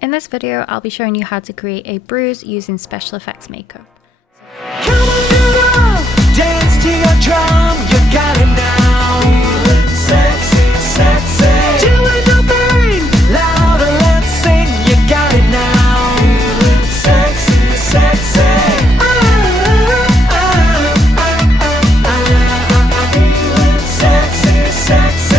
In this video, I'll be showing you how to create a bruise using special effects makeup. Come on, girl, dance to your drum, you got it now. Sexy, sexy. Doing the thing, louder, let's sing, you got it now. Sexy, sexy. Sexy, sexy.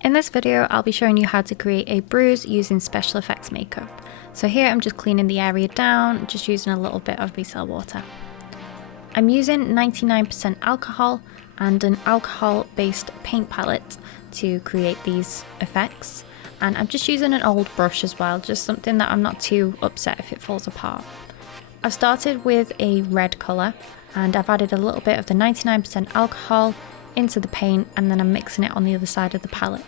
In this video, I'll be showing you how to create a bruise using special effects makeup. So here I'm just cleaning the area down, just using a little bit of Resale water. I'm using 99% alcohol and an alcohol-based paint palette to create these effects. And I'm just using an old brush as well, just something that I'm not too upset if it falls apart. I've started with a red colour and I've added a little bit of the 99% alcohol into the paint, and then I'm mixing it on the other side of the palette.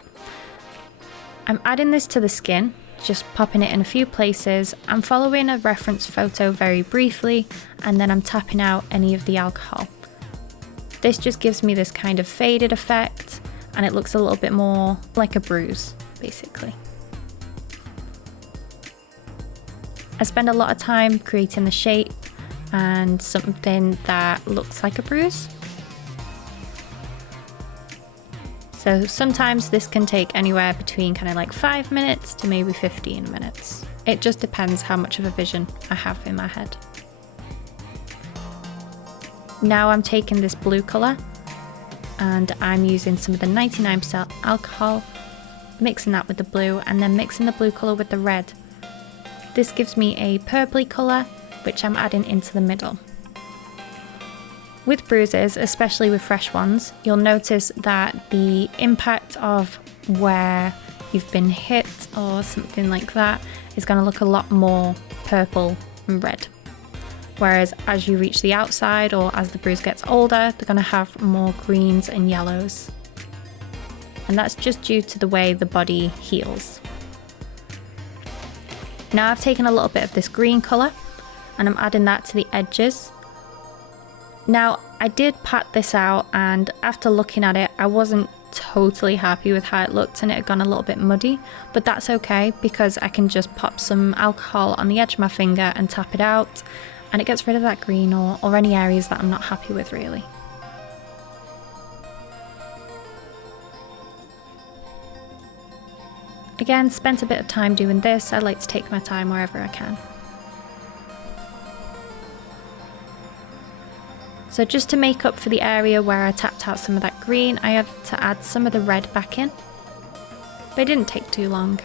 I'm adding this to the skin, just popping it in a few places. I'm following a reference photo very briefly, and then I'm tapping out any of the alcohol. This just gives me this kind of faded effect, and it looks a little bit more like a bruise, basically. I spend a lot of time creating the shape and something that looks like a bruise. So sometimes this can take anywhere between kind of like 5 minutes to maybe 15 minutes. It just depends how much of a vision I have in my head. Now I'm taking this blue colour and I'm using some of the 99% alcohol, mixing that with the blue, and then mixing the blue colour with the red. This gives me a purpley colour, which I'm adding into the middle. With bruises, especially with fresh ones, you'll notice that the impact of where you've been hit or something like that is going to look a lot more purple and red. Whereas as you reach the outside or as the bruise gets older, they're going to have more greens and yellows. And that's just due to the way the body heals. Now I've taken a little bit of this green colour and I'm adding that to the edges. Now, I did pat this out, and after looking at it, I wasn't totally happy with how it looked and it had gone a little bit muddy, but that's okay because I can just pop some alcohol on the edge of my finger and tap it out, and it gets rid of that green or any areas that I'm not happy with, really. Again, spent a bit of time doing this. I like to take my time wherever I can. So just to make up for the area where I tapped out some of that green, I had to add some of the red back in, but it didn't take too long.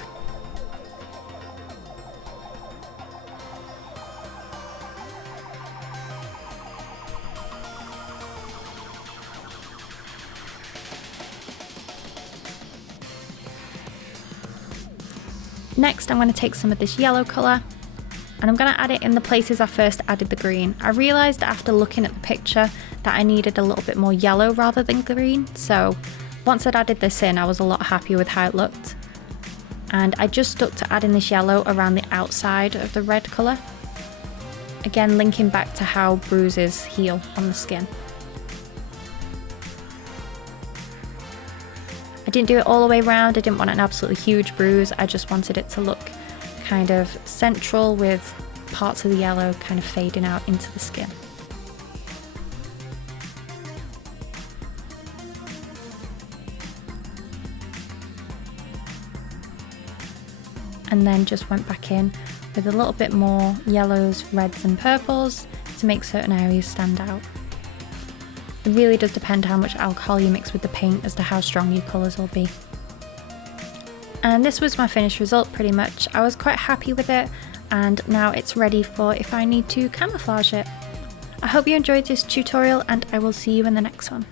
Next, I'm going to take some of this yellow colour, and I'm going to add it in the places I first added the green. I realised after looking at the picture that I needed a little bit more yellow rather than green, so once I'd added this in, I was a lot happier with how it looked. And I just stuck to adding this yellow around the outside of the red colour. Again, linking back to how bruises heal on the skin. I didn't do it all the way around. I didn't want an absolutely huge bruise. I just wanted it to look kind of central with parts of the yellow kind of fading out into the skin. And then just went back in with a little bit more yellows, reds and purples to make certain areas stand out. It really does depend how much alcohol you mix with the paint as to how strong your colours will be. And this was my finished result pretty much. I was quite happy with it, and now it's ready for if I need to camouflage it. I hope you enjoyed this tutorial, and I will see you in the next one.